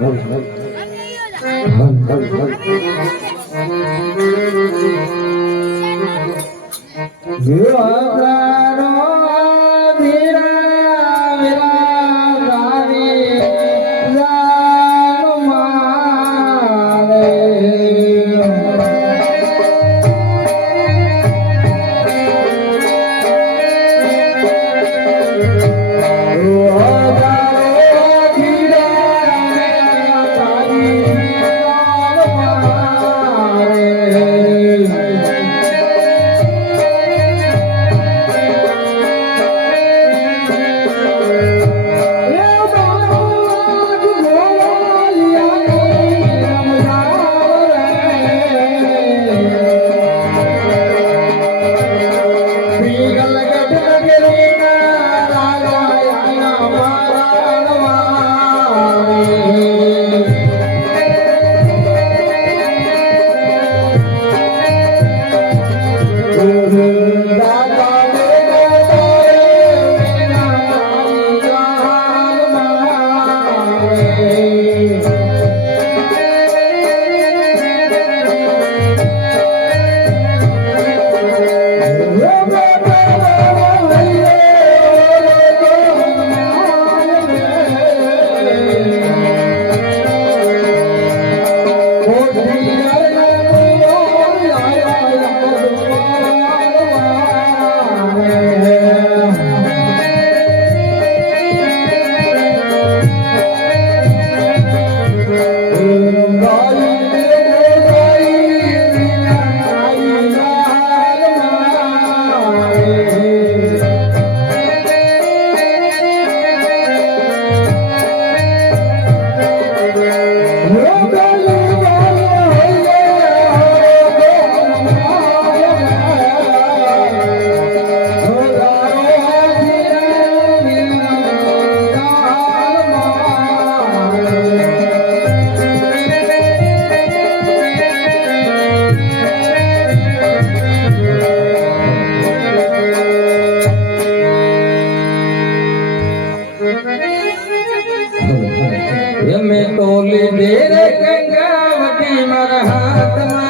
Yeah, એમે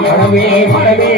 એવા હળવે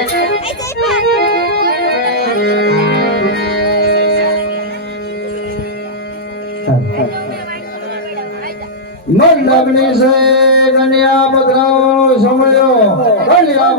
મંડપની સે કન્યા પધરાવો સમયો કન્યા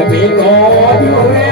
Amigo, meu rei.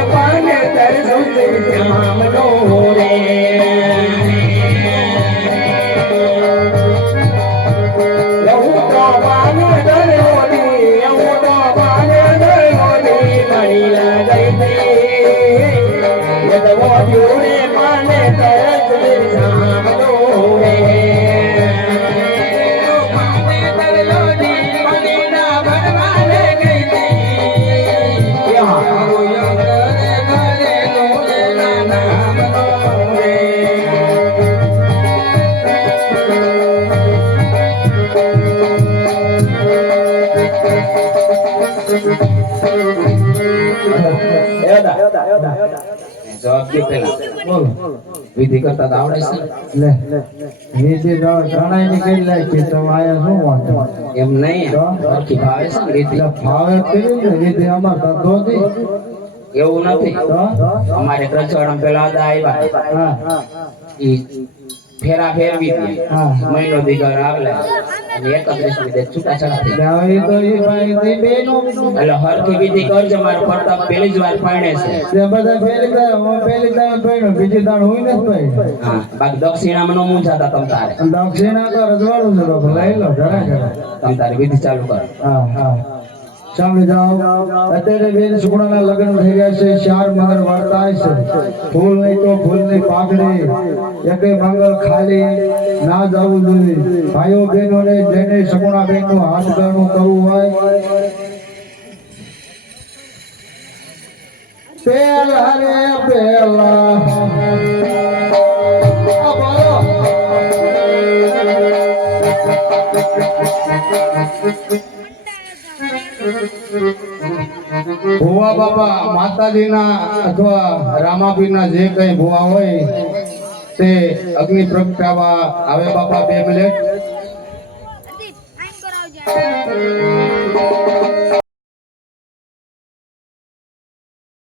જવાબ દે પેલા વિધિ કરતા તો આવડે છે લે વિધિ કે આયા શું વાંધો એમ નહીં સરખી ભાવે છે ને ભાવે કરી ને વિધિ અમાર ધંધો નથી. એવું નથી અમારે પ્રચોડમ પેલા આવ્યા. ઈ ફેરા ફેરવી દે મહિનો દીગર આવલે અને એકત્રીસ વિધે છૂટાછેડા થઈ ગયા. હવે ઈ તો ઈ ભાઈ બેનો. એટલે હરખી વિધિ કરજો માર પડતા પહેલી જ વાર પાણે છે. જે બધા પહેલી દાળ હું પહેલી દાળ પાણો બીજી દાળ હોય ને ભાઈ હા બાકી દક્ષિણામાં નો જાતા તમ તારે. દક્ષિણા તો રજવાડું છે તો લઈ લો જરા જરા. તમ તારે વિધિ ચાલુ કર. હા હા. સાંભળી જાઓ. અત્યારે બેન સુગુણાના લગ્ન થઈ ગયા છે. ચાર મંગળ વર્તાય છે. ફૂલ નહીં તો ફૂલની પાકડી. એકે મંગળ ખાલી. ના જવું જોઈએ. ભાઈઓ બહેનોને જેને સગુણા બેનનું હાથ ગણું કરવું હોય. આ બોલો. ભુવા બાપા, માતાજીના અથવા રામાપીરના જે કઈ ભુવા હોય, તે અગ્નિ પ્રગટાવા આવે બાપા, બે મિનિટ.